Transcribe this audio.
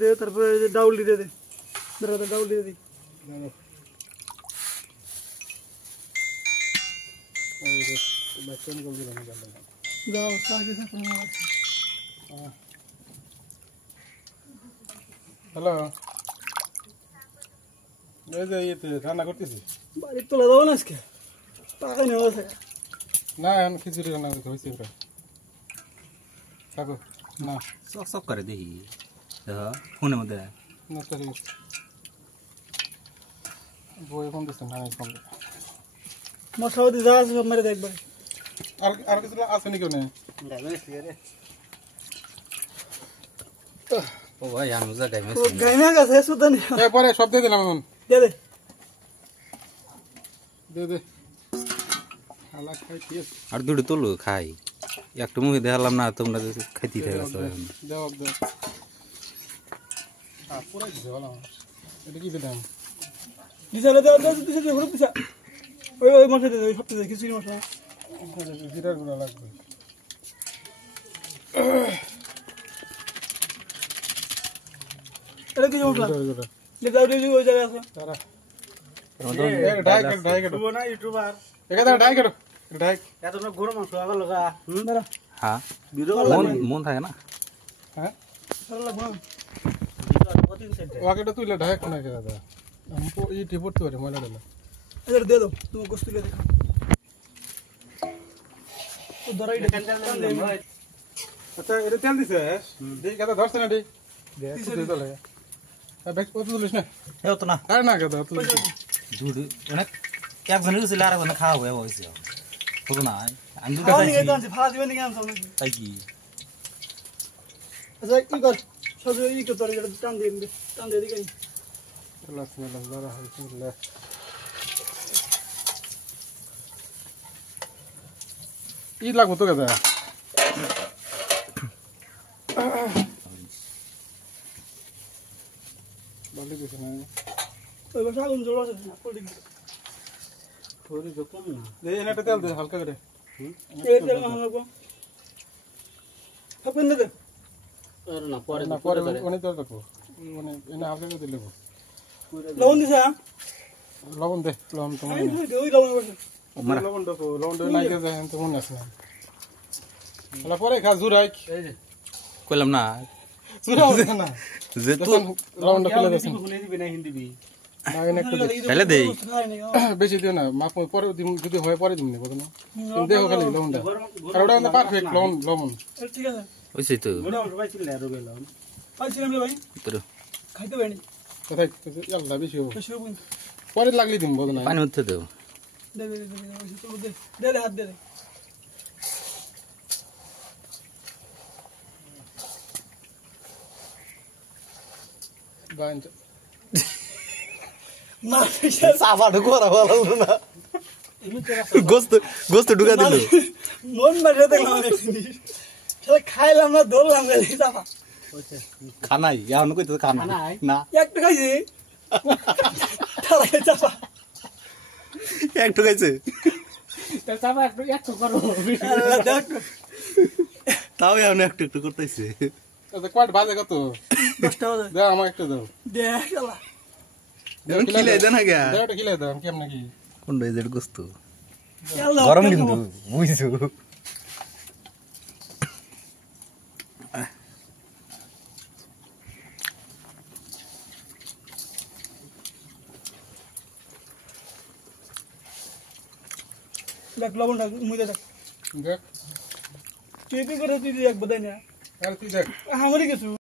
দে তারপরে ডাউল দিয়ে দে দাদা ডাউল দিয়ে দি যাও কাকে সাথে আছে হ্যালো এই যে ইতে রান্না করতেছি বাড়ি তোলা দাও না আজকে টাকা নেওয়া আছে না আমি খিচুড়ি রান্না করতে হয়েছে প্রায় থাকো না সব সব করে দেখি ফোনের মধ্যে না তো বই ফোন দিচ্ছে না ফোন মশলা দিয়ে যা আছে সব মেরে দেখবে আর কিছু আছে নাকি ওনে ও ভাই আমি যা গাইমে গাইনা গাছে সুদা নেই পরে সব দিয়ে দিলাম এখন দে দে দে দে হালা খাই কি আর দুটো তুলো খাই একটু মুখে দেখালাম না তোমরা খাইতে থাকে দাও দাও পুরাই দিছে ভালো এটা কি দিলাম দিছালে দাও দাও দিছে দিছে দিছে ওই মশলা দে ওই সবটা দে খিচুড়ি মশলা জিরার গুঁড়া লাগবে এটা কি মশলা জিরার গুঁড়া লে দাও দিয়ে ওই জায়গা আছে তারা ডাইক না ইউটিউবার এখানে ডাইক ডাইক এত না গরম মাংস আগা লাগা দাঁড়া হ্যাঁ মন থাকে না হ্যাঁ সরলা বল ওয়াকেটা তুইলে ডাইক না কে দাদা हमको ये टिपोट तो है मला डाला इधर दे दो तुम गोश्त ले देखो तो दराई ढक्कन दे अच्छा এটা তেল দিছে দেই কথা ধরছ না দেই দে তো লাগে আর ব্যাক কত তুলিস না এও তো না আর না কথা তুই দুধ অনেক একজন গেছিল আর একজন খাওয়া হয়ে বসে তো না আমি দুধ খাওয়া নিয়ে খাইছি যাচ্ছি ভাড়া দিবেন কি আনছো নাকি তাই কি আচ্ছা কি কর সব এই কি তোর এটা টান দে দিকে خلاص يلا زرع بسم الله ঈদ লাগবো তো কাদা বলি কিছু না ওই বাসা আগুন জোড়া আছে না কোল্ড ড্রিঙ্ক থোড়ি তো কম না দে এনেটা তেল দে হালকা করে এই তেল না লাগবো হাফেন দে আর না পরে অনেক তেল রাখবো মানে এনে হালকা করে দিলে লবণ দিছ লবণ দে লবণ তো মনে ওই লবণ বসে লবণ দেখো লবণ দে নাই দে তো মনে আছে না হলা পরে খা জুরাইক এই যে কইলাম না জুরাও না যে তো লবণটা ফেলে দেন খুলে দিবি না হিন্দি বি না এনে একটু ফেলে দেই বেশি দিও না মাপ পরে যদি হয় পরে দিন বুঝো না দেখো খালি লবণটা আর ওটা মানে পারফেক্ট লবণ ঠিক আছে ওইসই তো সবাই চিল্লা আর গেলাম পাইছিলাম রে ভাই তোর খাইতে পারিনি কোথায় আল্লাহ বেশি হবে বেশি হবে পরে লাগলি দিন বুঝো না পানি উঠতে দাও দে দে দে দে দে হাত দে দে গান না সাফা ঢুকরা ভালো না গোস্ত ঢুকা দিল মন মারে দেখলাম একদিন সেটা খাইলাম না ধরলাম গেলি চাপা খানাই এখন কইতে খানা না একটু খাইছি তারাই চাপা একটু খাইছে চাপা একটু করো তাও এখন একটু একটু করতেছে কয়টা বাজে কত 10টা বাজে দাও আমার একটা দাও দে শালা খিলাই দেন আগে দাও এটা খিলাই দাও কেমন কি কোন রেজের গোস্ত গরম কিন্তু বুঝছো দেখ লবণটা মুজে দেখ দেখ তুই কি করে তুই এক বদাই না আর তুই দেখ আমারই কিছু